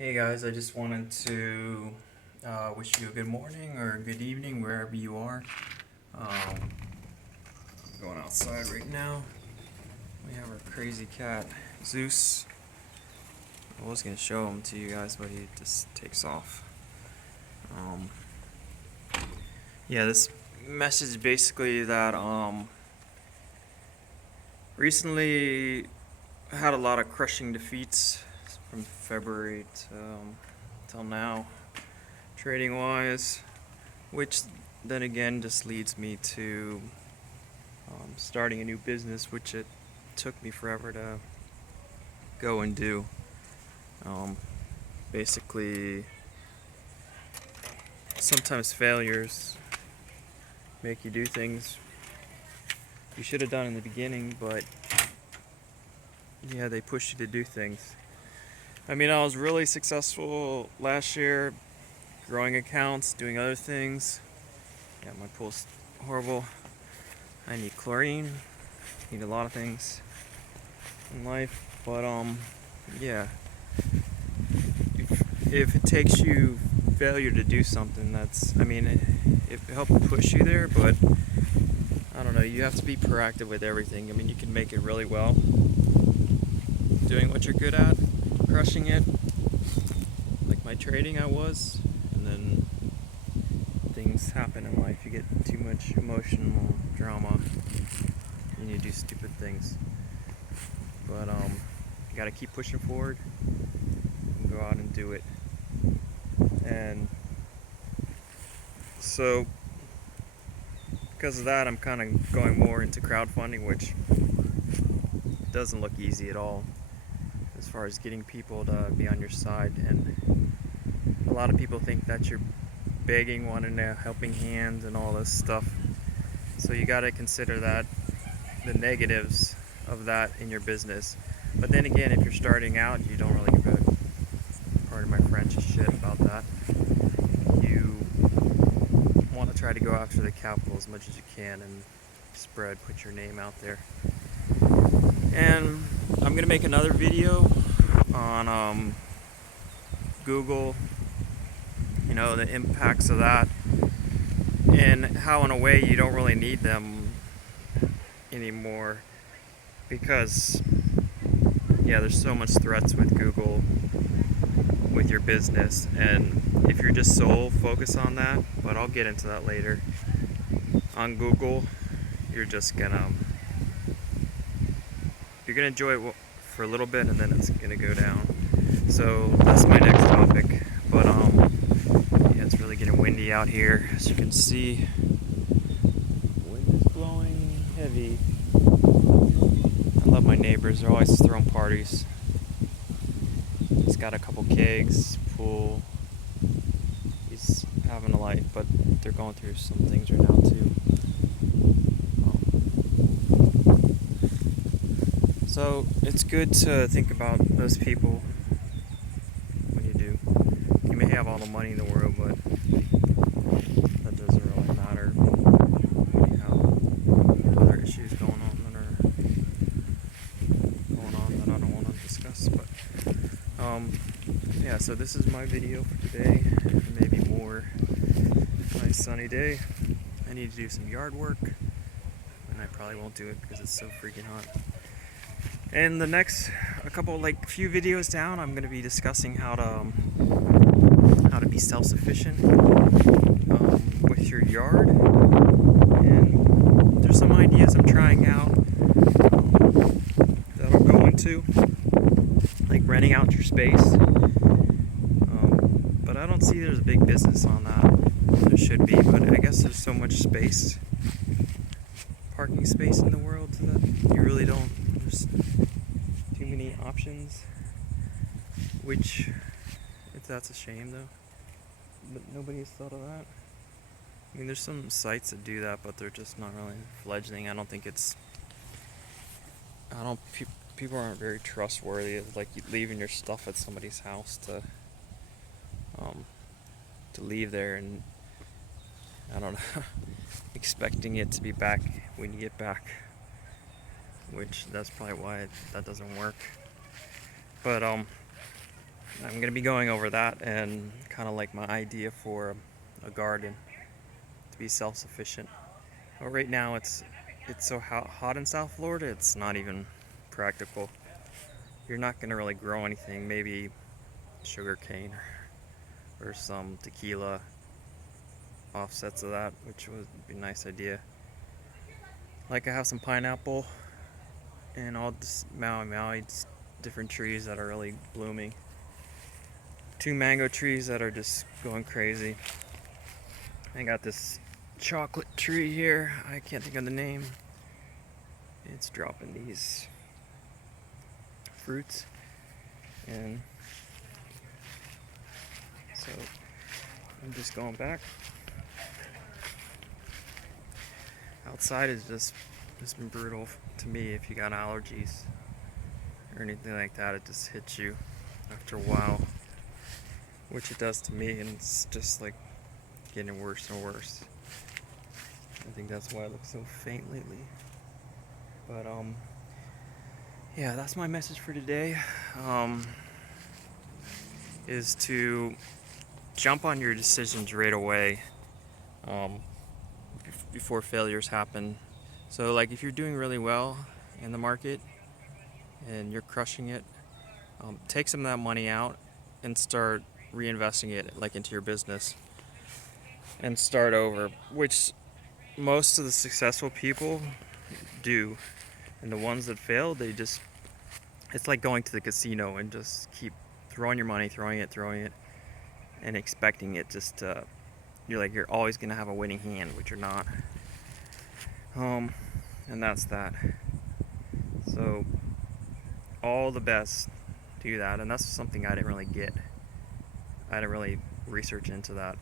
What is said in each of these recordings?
Hey guys, I just wanted to wish you a good morning or a good evening wherever you are. I'm going outside right now. We have our crazy cat, Zeus. I was going to show him to you guys, but he just takes off. Um, yeah, this message is basically that recently I had a lot of crushing defeats from February till now, trading wise, which then again just leads me to starting a new business, which it took me forever to go and do. Um, Basically, sometimes failures make you do things you should have done in the beginning, but yeah, they push you to do things. I mean, I was really successful last year, growing accounts, doing other things. Yeah, my pool's horrible. I need chlorine, need a lot of things in life, but yeah, if it takes you failure to do something, it helps push you there, but I don't know, you have to be proactive with everything. I mean, you can make it really well, doing what you're good at, crushing it, like my trading I was, and then things happen in life. You get too much emotional drama, and you do stupid things. But you gotta keep pushing forward and go out and do it. And so because of that, I'm kind of going more into crowdfunding, which doesn't look easy at all as far as getting people to be on your side. And a lot of people think that you're begging, wanting a helping hand and all this stuff. So you got to consider that, the negatives of that in your business. But then again, if you're starting out, you don't really give a, pardon my French, shit about that. You want to try to go after the capital as much as you can and put your name out there. And I'm gonna make another video on Google, the impacts of that, and how in a way you don't really need them anymore, because there's so much threats with Google with your business, and if you're just sole focus on that, but I'll get into that later. On Google, you're gonna enjoy it for a little bit, and then it's gonna go down. So that's my next topic. But it's really getting windy out here, as you can see. Wind is blowing heavy. I love my neighbors. They're always throwing parties. He's got a couple kegs, pool. He's having a life, but they're going through some things right now too. So it's good to think about those people when you do. You may have all the money in the world, but that doesn't really matter. You have other issues going on that I don't want to discuss. But so this is my video for today. Maybe more. Nice sunny day. I need to do some yard work, and I probably won't do it because it's so freaking hot. And the next few videos down, I'm going to be discussing how to be self-sufficient with your yard. And there's some ideas I'm trying out that I'll go into, like renting out your space. But I don't see there's a big business on that. There should be, but I guess there's so much space, parking space in the world, that you really don't. There's too many options, which, if that's a shame though, but nobody has thought of that. I mean, there's some sites that do that, but they're just not really fledgling. I don't think people aren't very trustworthy. It's like you leaving your stuff at somebody's house to leave there, and I don't know, expecting it to be back when you get back, which that's probably why that doesn't work. But I'm going to be going over that and kind of like my idea for a garden to be self-sufficient. But right now it's so hot in South Florida, it's not even practical. You're not going to really grow anything, maybe sugar cane or some tequila offsets of that, which would be a nice idea. Like I have some pineapple and all this Maui, different trees that are really blooming. 2 mango trees that are just going crazy. I got this chocolate tree here. I can't think of the name. It's dropping these fruits, and so I'm just going back. Outside is just been brutal to me. If you got allergies or anything like that, it just hits you after a while, which it does to me, and it's just like getting worse and worse. I think that's why I look so faint lately. But yeah, that's my message for today. Is to jump on your decisions right away, before failures happen. So like if you're doing really well in the market and you're crushing it, take some of that money out and start reinvesting it like into your business and start over, which most of the successful people do. And the ones that fail, it's like going to the casino and just keep throwing your money, throwing it, and expecting it just to, you're always gonna have a winning hand, which you're not. And that's that. So all the best do that, and that's something I didn't really get. I didn't really research into that.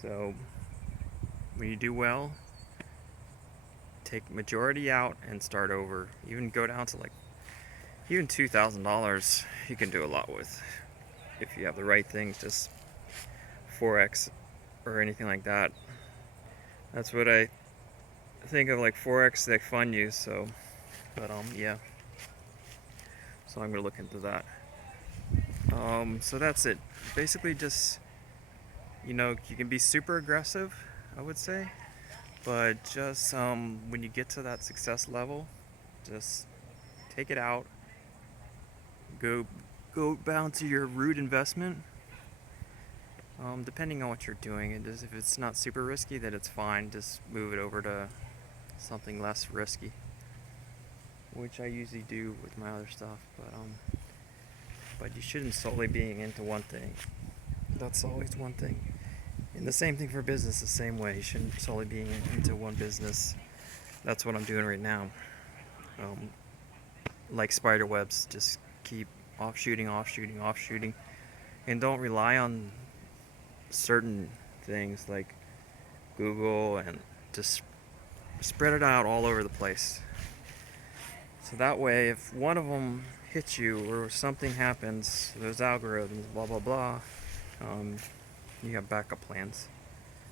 So when you do well, take majority out and start over. Even go down to like even $2,000, you can do a lot with if you have the right things. Just forex or anything like that. That's what I think of, like forex. They fund you, so. But yeah. So I'm gonna look into that. So that's it. Basically, just you can be super aggressive, I would say, but just when you get to that success level, just take it out. Go down to your root investment. Depending on what you're doing, and just if it's not super risky, then it's fine. Just move it over to something less risky, which I usually do with my other stuff. But you shouldn't solely being into one thing. That's always one thing. And the same thing for business, the same way. You shouldn't solely be into one business. That's what I'm doing right now. Like spider webs, just keep offshooting, and don't rely on certain things like Google, and just spread it out all over the place. So that way, if one of them hits you or something happens, those algorithms, blah blah blah, you have backup plans.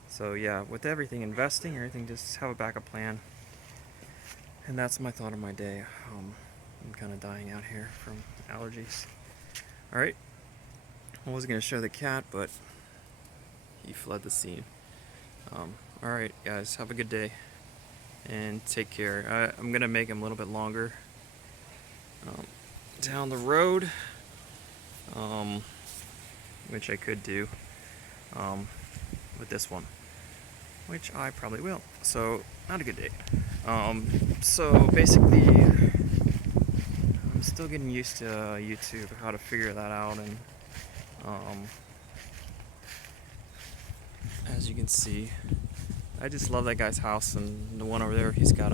So yeah, with everything, investing, everything, just have a backup plan. And that's my thought of my day. I'm kind of dying out here from allergies. Alright, I was going to show the cat, but he fled the scene. Alright guys, have a good day and take care. I'm going to make him a little bit longer down the road, which I could do with this one, which I probably will. So not a good day. So basically, I'm still getting used to YouTube, how to figure that out, and as you can see, I just love that guy's house, and the one over there, he's got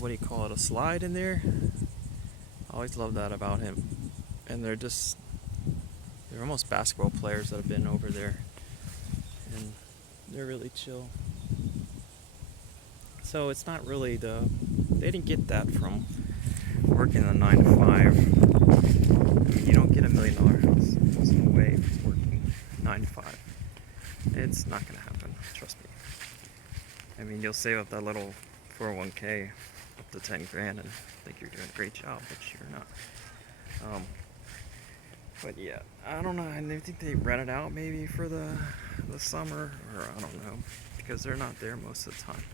what do you call it, a slide in there. I always love that about him. And they're almost basketball players that have been over there, and they're really chill. So it's not really they didn't get that from working a 9 to 5. I mean, you don't get $1 million house. There's no way from working 9 to 5. It's not gonna happen, trust me. I mean, you'll save up that little 401k up to 10 grand and think you're doing a great job, but you're not. Um, but yeah, I don't know. I think they rent it out maybe for the summer, or I don't know, because they're not there most of the time.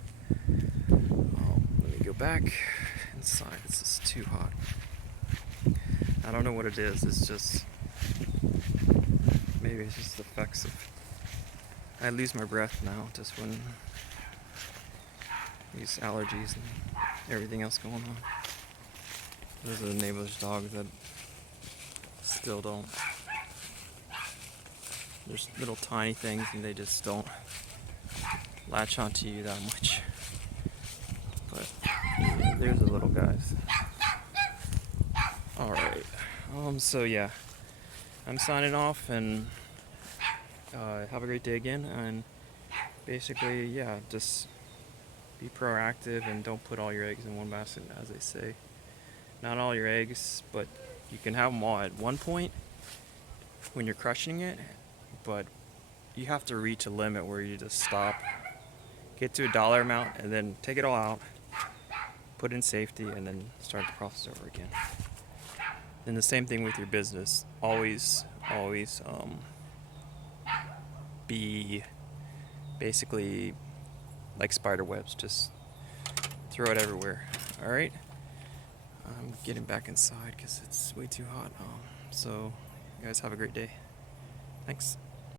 Let me go back inside. This is too hot. I don't know what it is. It's just maybe it's just the effects of. I lose my breath now just when these allergies and everything else going on. Those are the neighbor's dogs that still don't. There's little tiny things and they just don't latch onto you that much. But there's the little guys. Alright. So yeah. I'm signing off and have a great day again, and basically yeah, just be proactive and don't put all your eggs in one basket, as they say. Not all your eggs, but you can have them all at one point when you're crushing it, but you have to reach a limit where you just stop, get to a dollar amount, and then take it all out, put in safety, and then start the process over again. And the same thing with your business. Always be basically like spider webs. Just throw it everywhere. All right. I'm getting back inside because it's way too hot. So you guys have a great day. Thanks.